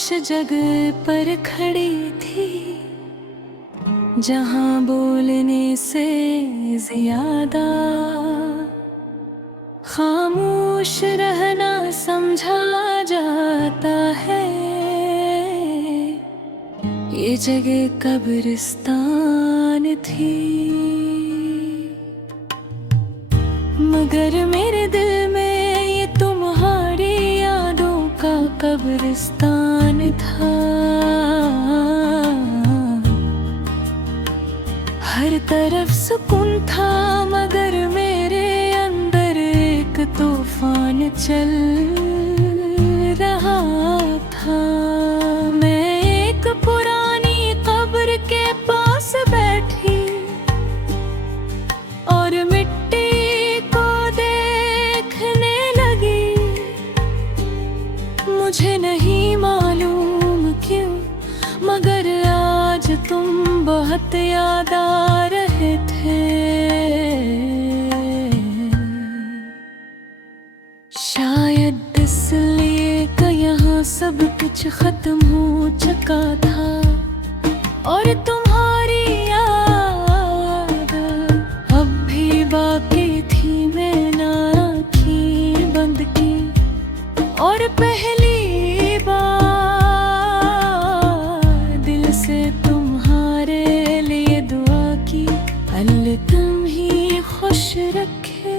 खामोश जगह पर खड़ी थी, जहां बोलने से ज्यादा खामोश रहना समझा जाता है। ये जगह कब्रिस्तान थी, मगर मेरे दिल में ये तुम्हारी यादों का कब्रिस्तान था। हर तरफ सुकून था, मगर मेरे अंदर एक तूफान चल रहा था। मैं एक पुरानी कब्र के पास बैठी और मिट्टी को देखने लगी। मुझे नहीं मालूम क्यों, मगर आज तुम बहुत याद आ रहे थे। शायद इसलिए कि यहाँ सब कुछ खत्म हो चुका था और तुम्हारी याद अब भी बाकी थी। मैंने आँखें बंद की और पहली बार दिल से तुम्हारे लिए दुआ की, अल्लाह तुम ही खुश रखे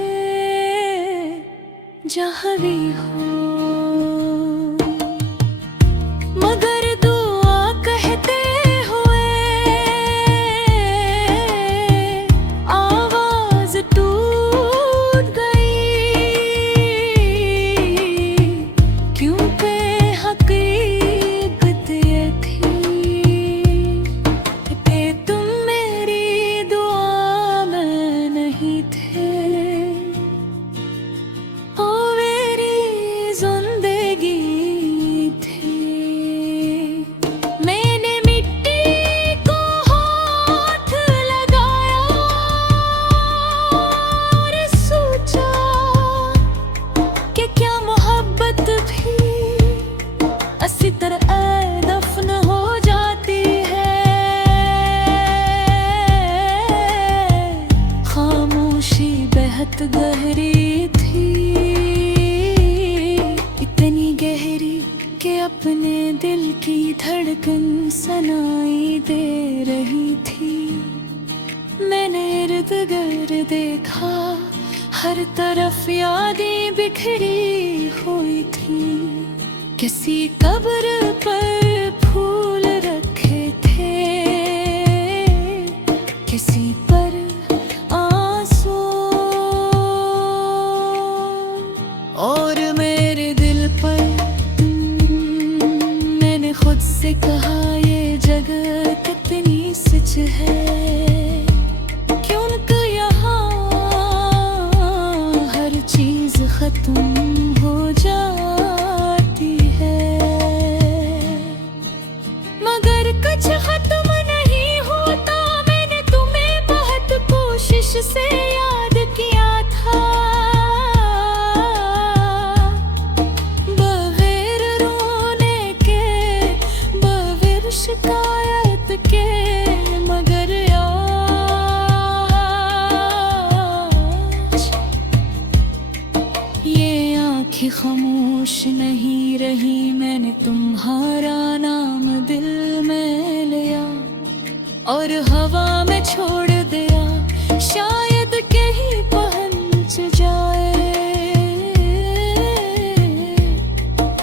जहाँ भी हो। मगर दुआ कहते हुए आवाज टूट गई, क्योंकि हकीकत ये थी कि तुम मेरी दुआ में नहीं थे। दफन हो जाती है, खामोशी बेहद गहरी थी, इतनी गहरी कि अपने दिल की धड़कन सुनाई दे रही थी। मैंने इर्द गिर्द देखा, हर तरफ यादें बिखरी हुई थी। किसी कब्र पर फूल रखे थे, किसी पर आंसू, और मेरे दिल पर मैंने खुद से कहा ये जगह कितनी सच है। क्योंकि यहाँ हर चीज खत्म हो जाती है, मगर कुछ खत्म नहीं होता। मैंने तुम्हें बहुत कोशिश से याद किया था, बगैर रोने के, बगैर शिकायत के, मगर आज ये आँखें खामोश नहीं रही। मैंने तुम्हारा नाम दिल में लिया और हवा में छोड़ दिया, शायद कहीं पहुंच जाए,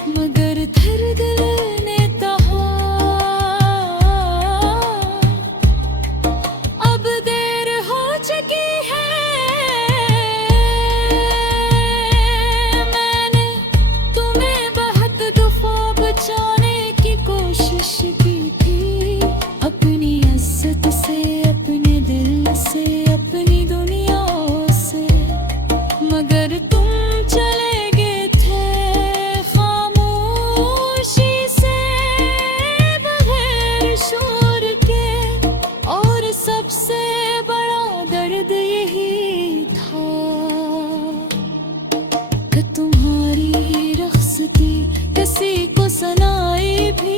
मगर फिर दिल ने कहा अब देर हो चुकी है। मैंने तुम्हें बहुत दफा बचाने की कोशिश की थी, अपनी इज्जत से, अपने दिल से, अपनी दुनिया से, मगर तुम चले गए थे खामोशी से, बगैर शोर के। और सबसे बड़ा दर्द यही था कि तुम्हारी रख्सती किसी को सुनाई भी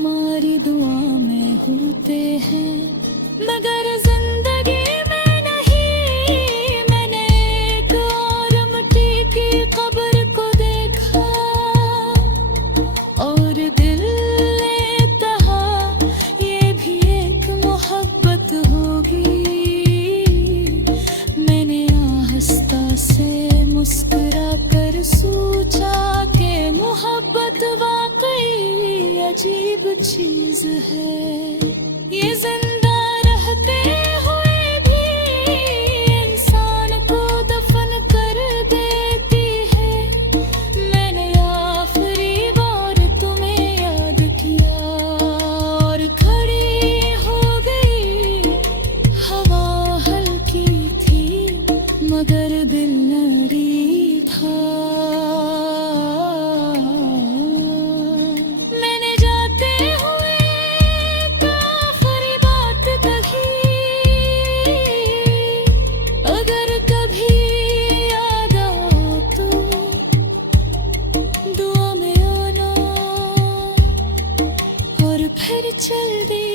हमारी दुआ में होते हैं, मगर जिंदगी में नहीं। मैंने एक और मिट्टी की कब्र को देखा और दिल ने कहा ये भी एक मोहब्बत होगी। मैंने आहिस्ता से मुस्कुरा कर सोचा कि मोहब्बत वाकई अजीब चीज है। ये जिंदा रहते हुए भी इंसान को दफन कर देती है। मैंने आखिरी बार तुम्हें याद किया और खड़ी हो गई। हवा हल्की थी मगर दिल नरी था। मैंने जाते हुए एक आखिरी बात कही, अगर कभी याद आओ तो दुआ में आना। और फिर चल दी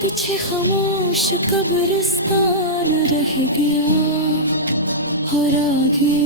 पीछे खामोश कब्रिस्तान रह गया और आगे